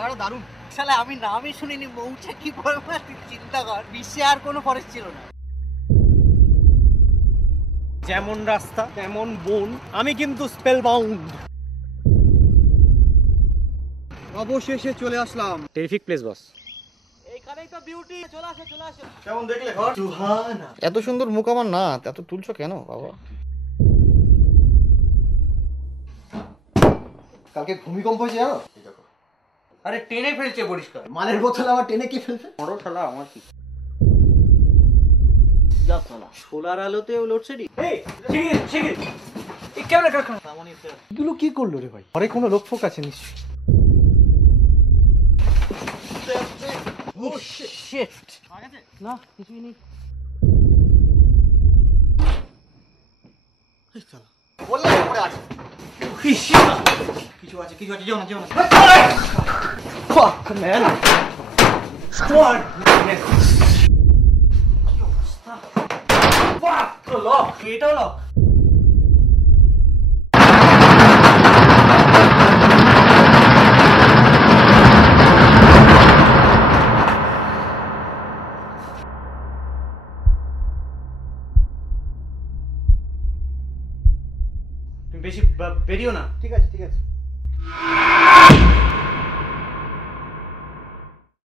জায়গাটা দারুণ। শালা আমি নামই শুনিনি মৌচাকি ফরেস্ট, চিন্তা কর বিশ্বে আর কোনো ফরেস্ট ছিল না। যেমন রাস্তা তেমন বন, আমি কিন্তু স্পেল বাউন্ড। অবশেষে চলে আসলাম। টেরিফিক প্লেস বস, এইখানেই তো বিউটি। চলে আসো চলে আসো। কেমন দেখলে ঘর? সুহানা। এত সুন্দর মুখ আমার না, এত তুলছো কেন বাবা? কালকে ভূমিকম্প হয়েছে জানো? আরে টেনে ফেলছে পরিষ্কার। মালের বোতল আমার টেনে কি ফেলছে? বড় শালা আমার কি যা শালা সোলার আলোতেও লোডশেডিং। এই শিগগির শিগগির এই ক্যামেরা কারখানা সামনে ফের। এগুলো কি করলো রে ভাই? ঘরে কোনো লোক ফোক আছে নিশ্চয়ই। ও শিট না কিছুই নেই। বললাম উপরে আছে। কিছু আছে কিছু আছে, যেও না যেও না। Fuck man. Squad. কি অবস্থা? Fuck, তো লক, এটাও লক। তুমি বেশি বেরিও না। ঠিক আছে ঠিক আছে।